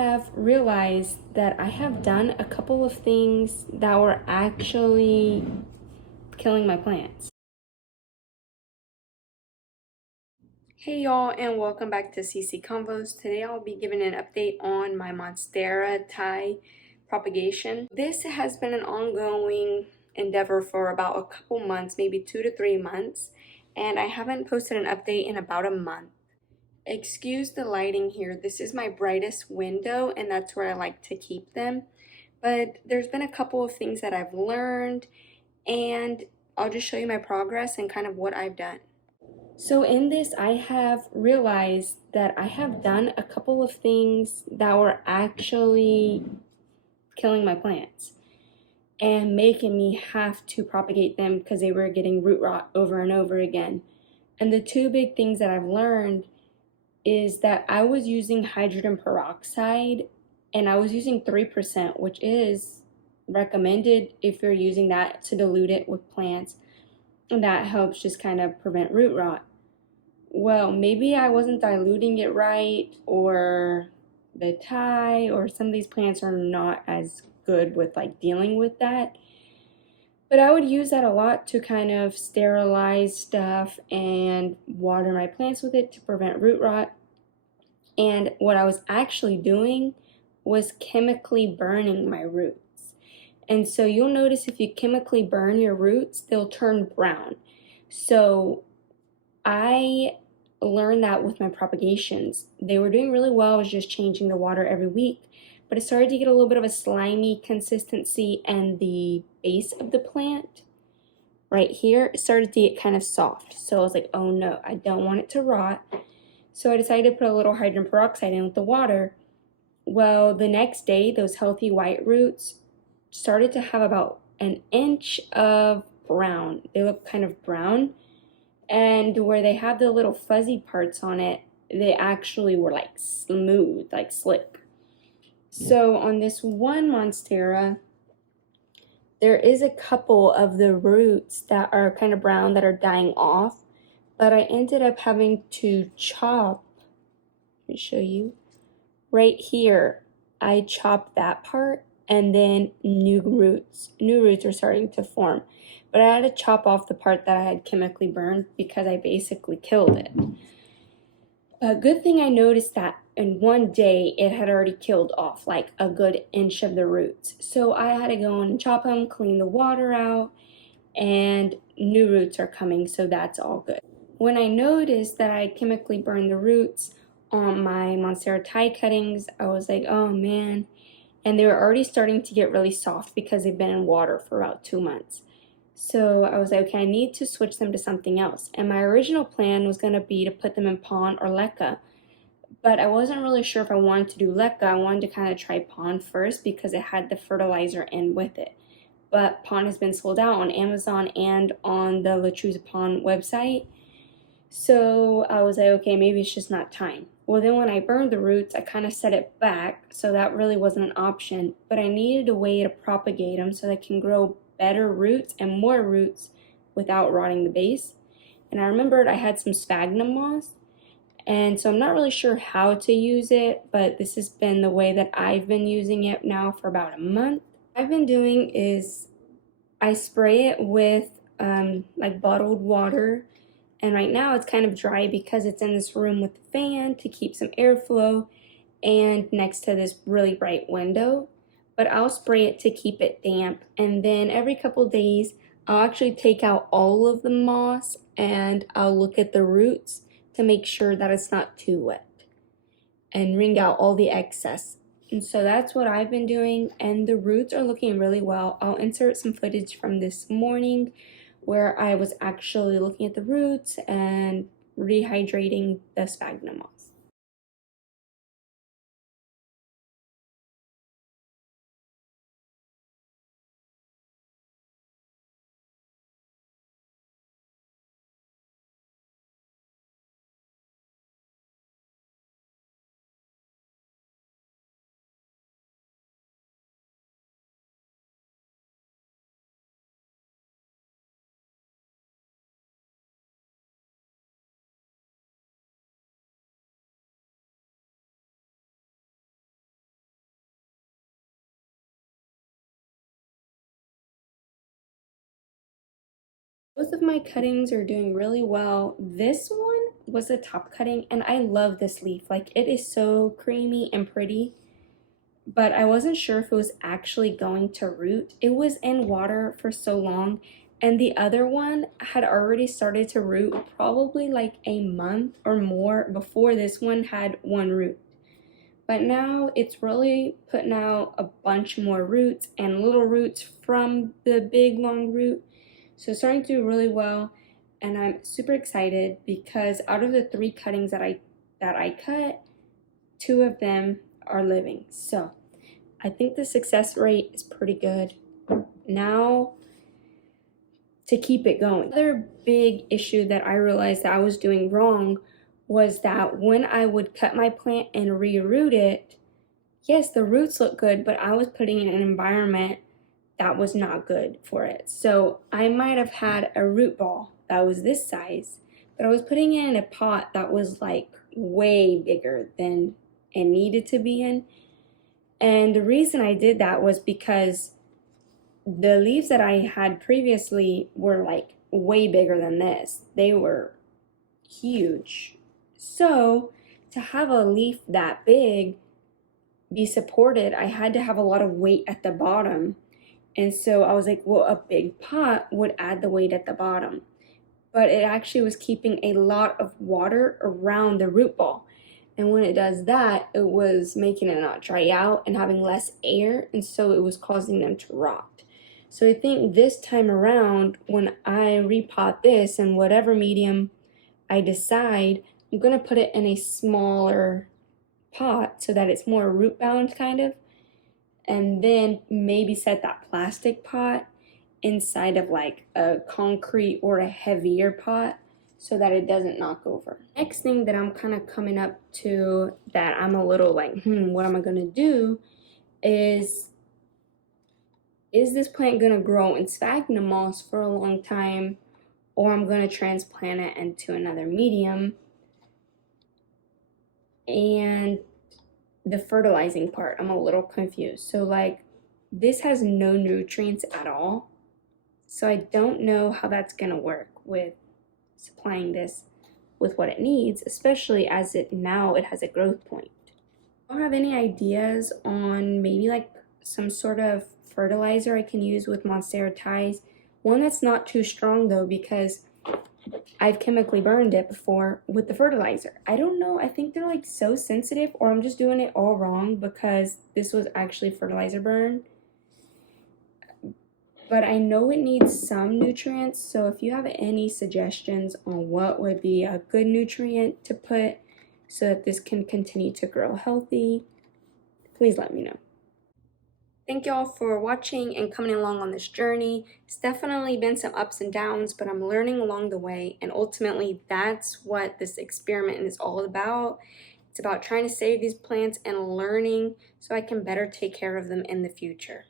have realized that I have done a couple of things that were actually killing my plants. Hey y'all, and welcome back to CC Convos. Today I'll be giving an update on my Monstera Thai propagation. This has been an ongoing endeavor for about a couple months, maybe 2 to 3 months, and I haven't posted an update in about a month. Excuse the lighting here. This is my brightest window, and that's where I like to keep them. But there's been a couple of things that I've learned, and I'll just show you my progress and kind of what I've done. So in this, I have realized that I have done a couple of things that were actually killing my plants and making me have to propagate them because they were getting root rot over and over again. And the two big things that I've learned is that I was using hydrogen peroxide, and I was using 3%, which is recommended if you're using that to dilute it with plants, and that helps just kind of prevent root rot. Well, maybe I wasn't diluting it right, or the Thai or some of these plants are not as good with like dealing with that. But I would use that a lot to kind of sterilize stuff and water my plants with it to prevent root rot. And what I was actually doing was chemically burning my roots. And so you'll notice if you chemically burn your roots, they'll turn brown. So I learned that with my propagations. They were doing really well. I was just changing the water every week, but it started to get a little bit of a slimy consistency, and the base of the plant right here started to get kind of soft. So I was like, oh no, I don't want it to rot. So I decided to put a little hydrogen peroxide in with the water. Well, the next day, those healthy white roots started to have about an inch of brown. They look kind of brown. And where they have the little fuzzy parts on it, they actually were like smooth, like slick. So on this one Monstera, there is a couple of the roots that are kind of brown that are dying off, but I ended up having to chop. Let me show you. Right here, I chopped that part, and then new roots are starting to form. But I had to chop off the part that I had chemically burned because I basically killed it. A good thing I noticed that in one day it had already killed off like a good inch of the roots. So I had to go in and chop them, clean the water out, and new roots are coming, so that's all good. When I noticed that I chemically burned the roots on my Monstera Thai cuttings, I was like, oh man. And they were already starting to get really soft because they've been in water for about 2 months. So I was like, okay, I need to switch them to something else. And my original plan was going to be to put them in pond or leca. But I wasn't really sure if I wanted to do leca. I wanted to kind of try pond first because it had the fertilizer in with it. But pond has been sold out on Amazon and on the Latruza Pond website. So I was like, okay, maybe it's just not time. Well, then when I burned the roots, I kind of set it back, so that really wasn't an option. But I needed a way to propagate them so they can grow better roots and more roots without rotting the base. And I remembered I had some sphagnum moss, and so I'm not really sure how to use it, but this has been the way that I've been using it now for about a month. What I've been doing is I spray it with like bottled water. And right now it's kind of dry because it's in this room with the fan to keep some airflow and next to this really bright window. But I'll spray it to keep it damp. And then every couple days, I'll actually take out all of the moss and I'll look at the roots to make sure that it's not too wet and wring out all the excess. And so that's what I've been doing, and the roots are looking really well. I'll insert some footage from this morning where I was actually looking at the roots and rehydrating the sphagnum moss. Both of my cuttings are doing really well. This one was a top cutting, and I love this leaf. Like, it is so creamy and pretty, but I wasn't sure if it was actually going to root. It was in water for so long, and the other one had already started to root probably like a month or more before this one had one root. But now it's really putting out a bunch more roots and little roots from the big long root. So it's starting to do really well, and I'm super excited because out of the 3 cuttings that I cut, 2 of them are living. So I think the success rate is pretty good. Now to keep it going. Another big issue that I realized that I was doing wrong was that when I would cut my plant and reroot it, yes, the roots look good, but I was putting it in an environment that was not good for it. So I might have had a root ball that was this size, but I was putting it in a pot that was like way bigger than it needed to be in. And the reason I did that was because the leaves that I had previously were like way bigger than this. They were huge. So to have a leaf that big be supported, I had to have a lot of weight at the bottom. And so I was like, well, a big pot would add the weight at the bottom. But it actually was keeping a lot of water around the root ball. And when it does that, it was making it not dry out and having less air. And so it was causing them to rot. So I think this time around, when I repot this in whatever medium I decide, I'm going to put it in a smaller pot so that it's more root bound kind of. And then maybe set that plastic pot inside of like a concrete or a heavier pot so that it doesn't knock over. Next thing that I'm kind of coming up to that I'm a little like, what am I going to do is this plant going to grow in sphagnum moss for a long time, or I'm going to transplant it into another medium? And the fertilizing part, I'm a little confused. So like, this has no nutrients at all. So I don't know how that's going to work with supplying this with what it needs, especially as it has a growth point. I don't have any ideas on maybe like some sort of fertilizer I can use with Monstera ties. One that's not too strong though, because I've chemically burned it before with the fertilizer. I don't know, I think they're like so sensitive, or I'm just doing it all wrong because this was actually fertilizer burn. But I know it needs some nutrients, so if you have any suggestions on what would be a good nutrient to put so that this can continue to grow healthy, please let me know. Thank y'all for watching and coming along on this journey. It's definitely been some ups and downs, but I'm learning along the way, and ultimately that's what this experiment is all about. It's about trying to save these plants and learning so I can better take care of them in the future.